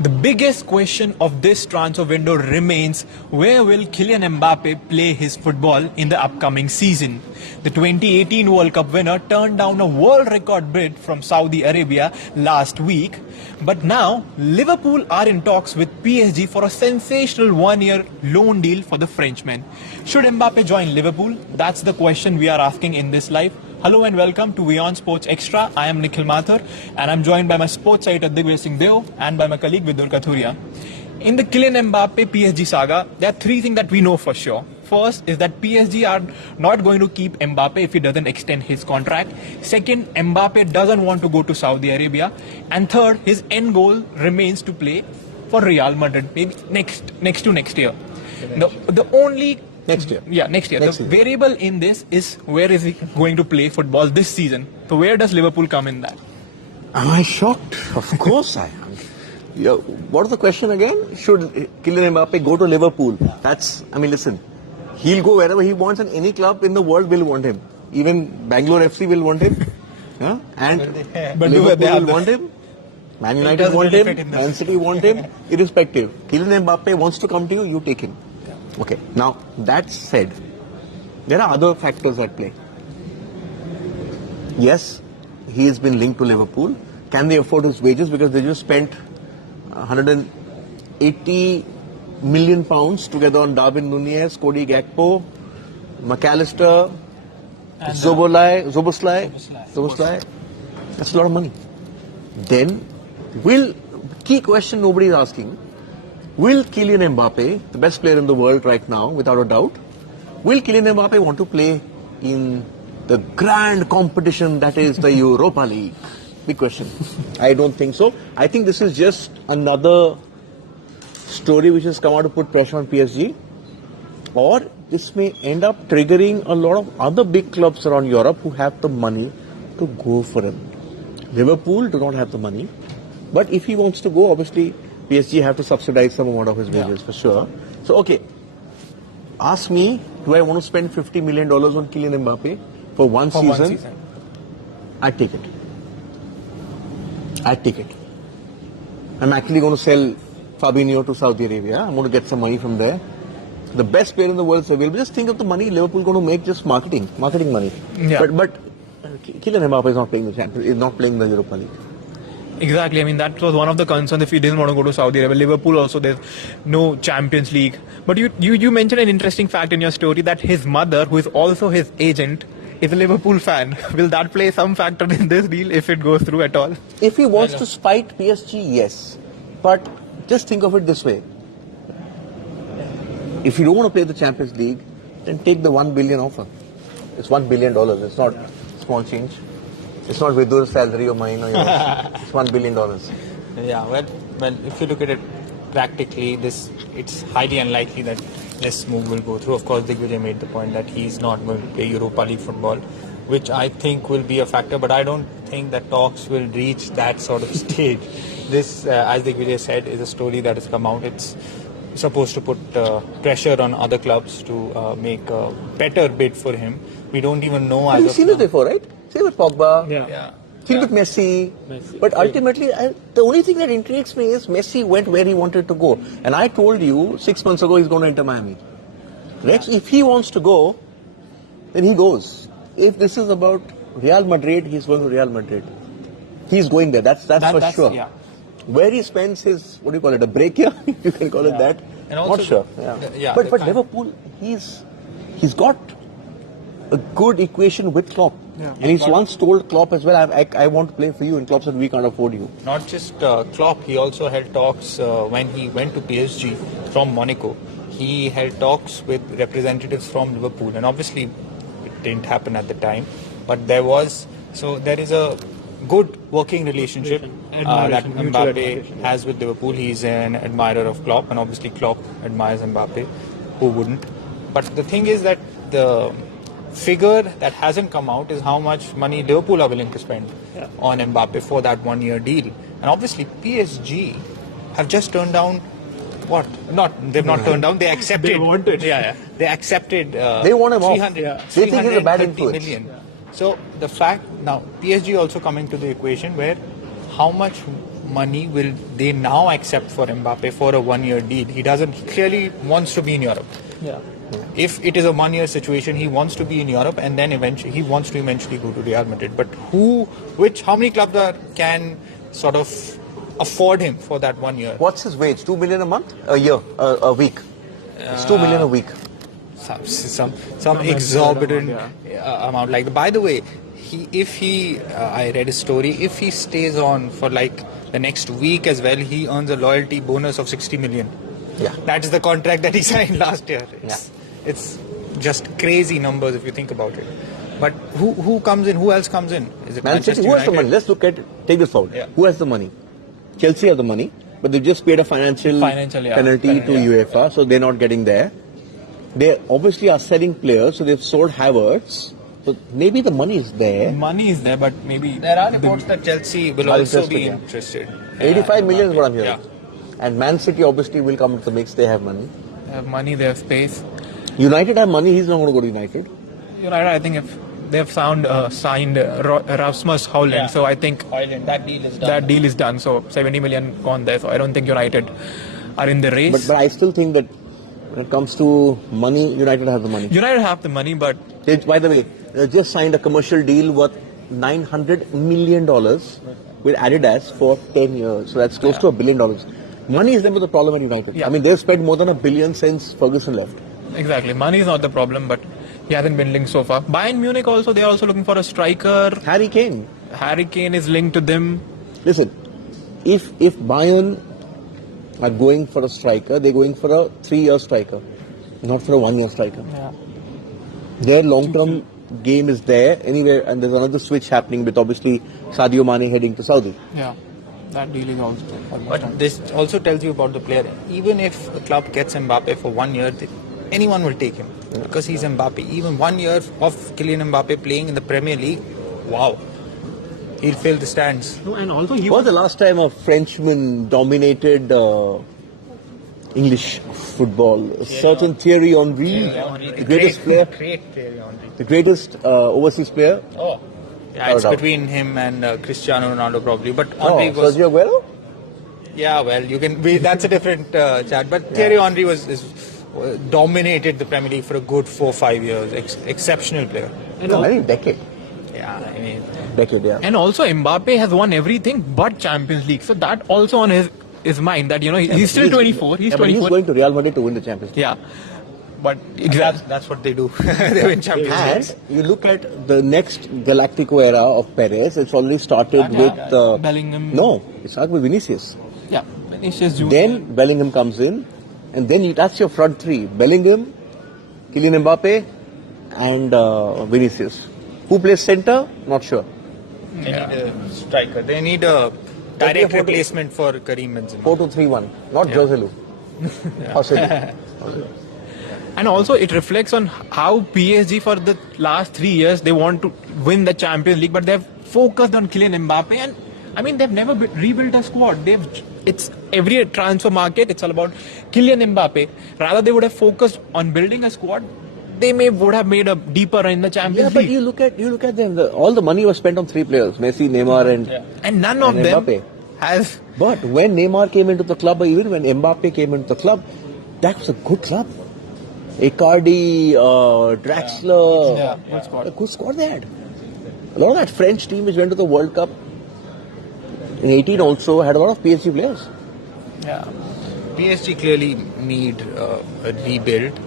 The biggest question of this transfer window remains, where will Kylian Mbappe play his football in the upcoming season? The 2018 World Cup winner turned down a world record bid from Saudi Arabia last week. But now, Liverpool are in talks with PSG for a sensational one-year loan deal for the Frenchman. Should Mbappe join Liverpool? That's the question we are asking in this live. Hello and welcome to WION Sports Extra. I am Nikhil Mathur and I'm joined by my sports editor Digvir Singh Deo and by my colleague Vidur Kathuria. In the Kylian Mbappe PSG saga, there are three things that we know for sure. First is that PSG are not going to keep Mbappe if he doesn't extend his contract. Second, Mbappe doesn't want to go to Saudi Arabia. And third, his end goal remains to play for Real Madrid, maybe next year. The only Next year. Yeah, next year. The variable in this is where is he going to play football this season. So where does Liverpool come in that? Am I shocked? Of course I am. Yeah, what is the question again? Should Kylian Mbappe go to Liverpool? Listen, he'll go wherever he wants and any club in the world will want him. Even Bangalore FC will want him. Yeah? And Liverpool will want him. Man United want him. Man City want him. Irrespective. Kylian Mbappe wants to come to you, you take him. Okay, now that said, there are other factors at play. Yes, he has been linked to Liverpool. Can they afford his wages? Because they just spent 180 million pounds together on Darwin Núñez, Cody Gakpo, McAllister, Zoboslai. That's a lot of money. Then, key question nobody is asking, will Kylian Mbappe, the best player in the world right now, without a doubt, will Kylian Mbappe want to play in the grand competition that is the Europa League? Big question. I don't think so. I think this is just another story which has come out to put pressure on PSG. Or this may end up triggering a lot of other big clubs around Europe who have the money to go for him. Liverpool do not have the money. But if he wants to go, obviously, PSG have to subsidize some amount of his wages for sure. So, okay, ask me, do I want to spend $50 million on Kylian Mbappe for one season? I'd take it. I'm actually going to sell Fabinho to Saudi Arabia. I'm going to get some money from there. The best player in the world is available. Just think of the money Liverpool going to make just marketing money. Yeah. But Kylian Mbappe is not playing the Champions, is not playing the Europa League. Exactly. I mean, that was one of the concerns if he didn't want to go to Saudi Arabia. Liverpool also, there's no Champions League. But you mentioned an interesting fact in your story that his mother, who is also his agent, is a Liverpool fan. Will that play some factor in this deal if it goes through at all? If he wants to spite PSG, yes. But just think of it this way. If you don't want to play the Champions League, then take the $1 billion offer. It's $1 billion. It's not small change. It's not Vidur's salary or mine or yours. It's $1 billion. Yeah, well, if you look at it practically, it's highly unlikely that this move will go through. Of course, Digvijay made the point that he's not going to play Europa League football, which I think will be a factor, but I don't think that talks will reach that sort of stage. This, as Digvijay said, is a story that has come out. It's supposed to put pressure on other clubs to make a better bid for him. We don't even know. You've seen it before, right? Same with Pogba. Yeah. Same with Messi. But ultimately, the only thing that intrigues me is Messi went where he wanted to go. And I told you 6 months ago he's going to enter Miami. Next, if he wants to go, then he goes. If this is about Real Madrid, he's going to Real Madrid. He's going there. That's for sure. Yeah. Where he spends his, what do you call it, a break here? You can call it that. And also, not sure. But Liverpool, he's got a good equation with Klopp. Yeah. And he's once told Klopp as well, I want to play for you, and Klopp said, we can't afford you. Not just Klopp, he also held talks when he went to PSG from Monaco. He held talks with representatives from Liverpool, and obviously it didn't happen at the time. But there is a good working relationship that Mbappe has with Liverpool. He's an admirer of Klopp, and obviously Klopp admires Mbappe. Who wouldn't? But the thing is that the figure that hasn't come out is how much money Liverpool are willing to spend on Mbappe for that one-year deal. And obviously PSG have just turned down they've not turned down, they accepted. They wanted. They accepted. They want him off. They think he's a bad influence. So the fact now PSG also coming to the equation where how much money will they now accept for Mbappe for a 1-year deal? He clearly wants to be in Europe. Yeah. If it is a 1-year situation, he wants to be in Europe, and then eventually he wants to eventually go to Real Madrid. But how many clubs can sort of afford him for that 1 year? What's his wage? 2 million a month? A year? A week? It's 2 million a week. Some exorbitant amount. Like, by the way, I read a story. If he stays on for like the next week as well, he earns a loyalty bonus of 60 million. Yeah. That is the contract that he signed last year. It's just crazy numbers if you think about it. But who comes in? Who else comes in? Is it Man City? Who has the money? Let's take this forward. Yeah. Who has the money? Chelsea has the money, but they just paid a financial penalty to UEFA, so they're not getting there. They obviously are selling players, so they've sold Havertz. So maybe the money is there. Money is there, but maybe there are reports that Chelsea will also be interested. 85 million is what I'm hearing. Yeah. And Man City obviously will come into the mix. They have money. they have money, they have space. United have money. He's not going to go to United. United, I think if they've signed Rasmus Hojlund, so I think that deal is done. that deal is done. So 70 million gone there. So I don't think United are in the race. But I still think that when it comes to money, United have the money. United have the money, but By the way, they just signed a commercial deal worth $900 million with Adidas for 10 years. So that's close to $1 billion. Money is never the problem at United. Yeah. I mean, they've spent more than $1 billion since Ferguson left. exactly, money is not the problem, but he hasn't been linked so far. Bayern Munich also, they're also looking for a striker. Harry Kane. Harry Kane is linked to them. Listen, if Bayern are going for a striker, they're going for a 3-year striker, not for a 1-year striker. Yeah. Their long-term game is there anyway, and there's another switch happening with obviously Sadio Mane heading to Saudi. Yeah, that deal is also almost done. But this also tells you about the player. Even if a club gets Mbappe for 1 year, anyone will take him because he's Mbappe. Even 1 year of Kylian Mbappe playing in the Premier League, wow, he'll fill the stands. No, and also he When was the last time a Frenchman dominated English football? Certain Thierry Henry, the greatest player, Great Thierry Henry. the greatest overseas player. Oh, yeah, it's between him and Cristiano Ronaldo probably. But Henry was. Sergio Aguero? Yeah, well, you can. That's a different chat. But Thierry Henry dominated the Premier League for a good 4-5 years. Exceptional player. No, I think decade. Yeah, I mean. Decade, yeah. And also Mbappe has won everything but Champions League. So that also on his mind that, he's still 24. He's 24. He's going to Real Madrid to win the Champions League. Yeah. But exactly. That's what they do. They win Champions League. And you look at the next Galactico era of Perez, it's already started with... Bellingham. No, it started with Vinicius. Yeah. Vinicius Junior. Then Bellingham comes in, and then that's your front three. Bellingham, Kylian Mbappe, and Vinicius. Who plays center? Not sure. They need a striker. They need a direct replacement for Karim Benzema. 4-2-3-1, not Joselu. Possibly. And also it reflects on how PSG for the last 3 years, they want to win the Champions League, but they've focused on Kylian Mbappe. And I mean, they've never rebuilt a squad. It's every transfer market, it's all about Kylian Mbappe. Rather, they would have focused on building a squad. They would have made a deeper run in the Champions But League. you look at them. All the money was spent on 3 players: Messi, Neymar, And none of them Mbappe. has. But when Neymar came into the club, or even when Mbappe came into the club, that was a good club. Icardi, Draxler, Yeah, good squad. a good squad they had. A lot of that French team which went to the World Cup in 18 also had a lot of PSG players. Yeah. PSG clearly need a rebuild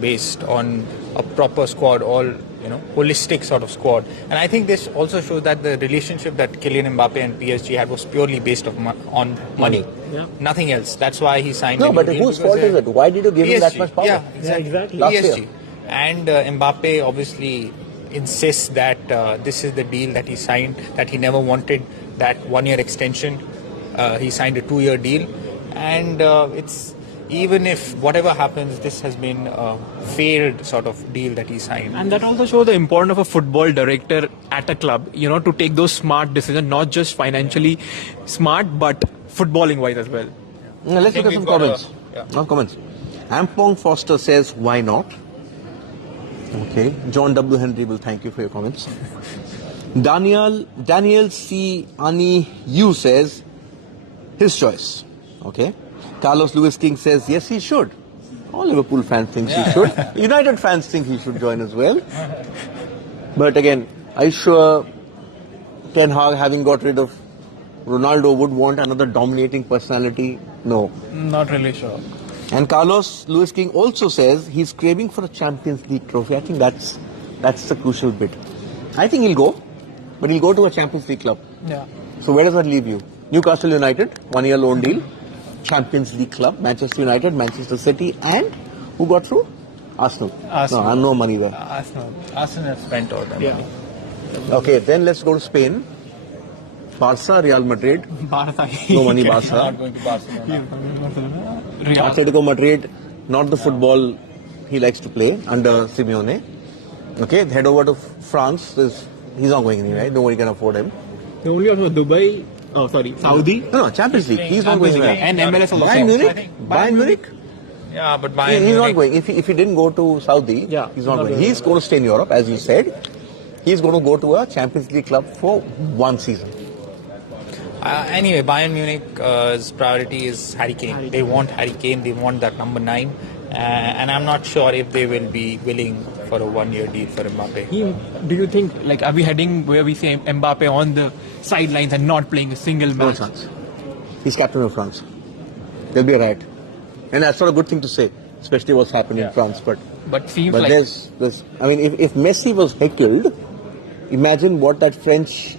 based on a proper squad, holistic sort of squad. And I think this also shows that the relationship that Kylian Mbappe and PSG had was purely based on money. Yeah. Nothing else. That's why he signed. No, a new but deal, whose because fault is it? Why did you give him that PSG. much power? Yeah, exactly. Last PSG. year. And Mbappe obviously insists that this is the deal that he signed, that he never wanted that 1-year extension. He signed a 2-year deal. And it's even if whatever happens, this has been a failed sort of deal that he signed. And that also shows the importance of a football director at a club, to take those smart decisions, not just financially smart, but footballing wise as well. Now, let's look at some comments. Yeah. No comments. Ampong Foster says, why not? Okay. John W. Henry will thank you for your comments. Daniel C. Ani U says, His choice. Okay. Carlos Lewis King says, yes, he should. All Liverpool fans think he should. United fans think he should join as well. But again, are you sure Ten Hag, having got rid of Ronaldo, would want another dominating personality? No. Not really sure. And Carlos Lewis King also says he's craving for a Champions League trophy. I think that's the crucial bit. I think he'll go, but he'll go to a Champions League club. Yeah. So where does that leave you? Newcastle United, 1-year loan deal. Champions League club, Manchester United, Manchester City, and who got through? Arsenal. No, no money there. Arsenal have spent all that money. Okay, then let's go to Spain. Barca, Real Madrid. Barca. No money, Barca. Not going to Barcelona. Real. Atletico Madrid, not the football he likes to play under Simeone. Okay, head over to France. He's not going anywhere. Nobody can afford him. The only one was Dubai. Oh, sorry, Saudi. No, Champions League. He's not going anywhere. And MLS also. Bayern Munich? Bayern Munich? Yeah, but Bayern He's not Munich- going. If he didn't go to Saudi, Yeah, he's not going. He's going to stay in Europe, as you said. He's going to go to a Champions League club for one season. Anyway, Bayern Munich's priority is Harry Kane. They want Harry Kane. They want that number 9. And I'm not sure if they will be willing for a 1-year deal for Mbappe. Do you think, like, are we heading where we say Mbappe on the sidelines and not playing a single No match? chance. He's captain of France. There'll be a riot. And that's not a good thing to say, especially what's happened in France. But Seems like there's, I mean, if Messi was heckled, imagine what that French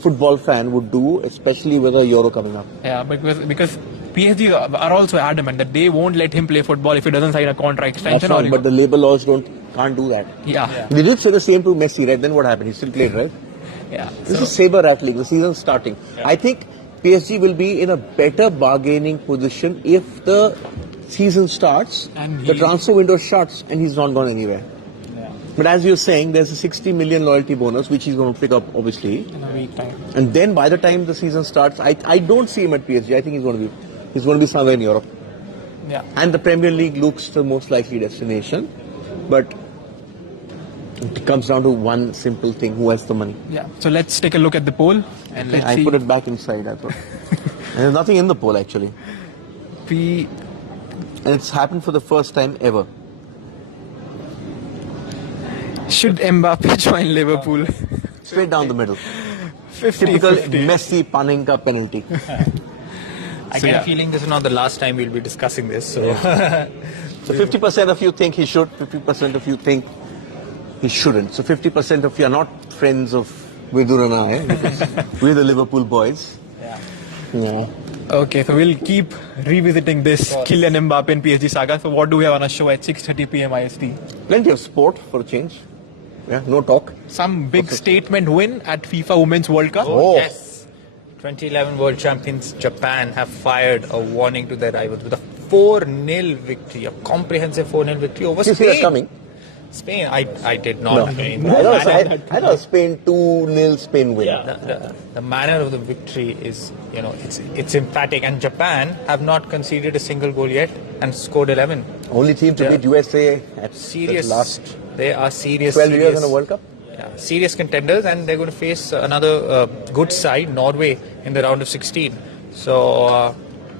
football fan would do, especially with a Euro coming up. yeah, because PSG are also adamant that they won't let him play football if he doesn't sign a contract That's extension. right, but the labor laws can't do that. Yeah. They did say the same to Messi, right? Then what happened? He still played, right? Yeah. This is saber rattling. The season's starting. I think PSG will be in a better bargaining position if the season starts, And the transfer window shuts, and he's not gone anywhere. Yeah. But as you're saying, there's a 60 million loyalty bonus, which he's going to pick up, obviously. In a week time. And then by the time the season starts, I don't see him at PSG. I think he's going to be somewhere in Europe. Yeah. And the Premier League looks the most likely destination. But it comes down to one simple thing: who has the money? Yeah. So let's take a look at the poll and let's I see. put it back inside, I thought. There's nothing in the poll, actually. And it's happened for the first time ever. Should Mbappe join Liverpool? Straight down the middle. 50, Typical 50. Messi Panenka penalty. I So, get yeah. a feeling this is not the last time we'll be discussing this. So So 50% of you think he should, 50% of you think he shouldn't. So 50% of you are not friends of Vidur and I, because we're the Liverpool boys. Yeah. Okay, so we'll keep revisiting this Kylian Mbappe and PSG saga. So what do we have on a show at 6:30 p.m. IST? Plenty of sport for a change. Yeah, no talk. Some big statement win at FIFA Women's World Cup. Oh. yes, 2011 World Champions Japan have fired a warning to their rivals with a 4-0 victory, a comprehensive 4-0 victory over Did you see that Spain. coming? Spain, I did not. No. I mean, I thought Spain 2-0 Spain win. the manner of the victory is, it's emphatic. And Japan have not conceded a single goal yet and scored 11. Only team to beat USA at Serious. the last They are serious. 12 years serious- in a World Cup. Yeah, serious contenders, and they're going to face another good side, Norway, in the round of 16. So,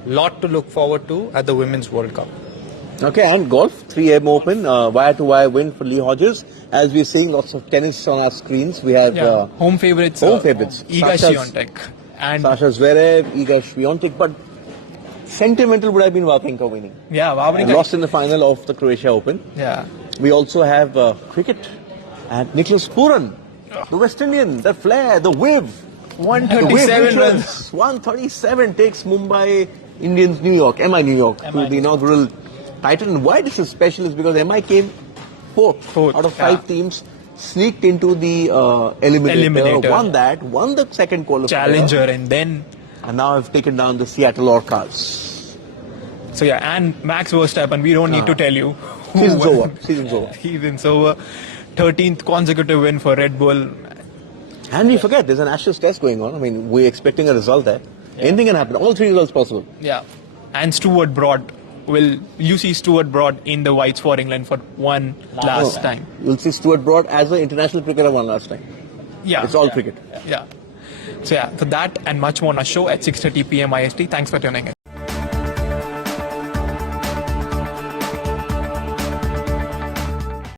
lot to look forward to at the Women's World Cup. Okay, and golf, 3M Open, wire-to-wire win for Lee Hodges. As we're seeing lots of tennis on our screens, we have Home favorites. home favorites. Iga Sasha's- Swiatek. And Sasha Zverev, Iga Swiatek, but sentimental would have been Wawrinka winning. yeah, And Wawrinka. lost in the final of the Croatia Open. Yeah. We also have cricket and Nicholas Puran, the West Indian, the flair, the whiv. 137 The whiv runs. 137 takes Mumbai Indians New York, MI New York, to the inaugural title. And why this is special is because MI came fourth out of 5 teams, sneaked into the eliminator, won the second qualifier, Challenger, and then. and now have taken down the Seattle Orcas. So yeah, and Max Verstappen, we don't need to tell you. who Season's won. over. Season's over. Season's over. 13th consecutive win for Red Bull. And we forget, there's an Ashes test going on. I mean, we're expecting a result there. Anything can happen. All 3 results possible. Yeah. And Stuart Broad. You see Stuart Broad in the whites for England for one last time. You'll see Stuart Broad as an international cricketer one last time. Yeah. It's all cricket. Yeah. So yeah, for that and much more on our show at 6:30 p.m. IST. Thanks for tuning in.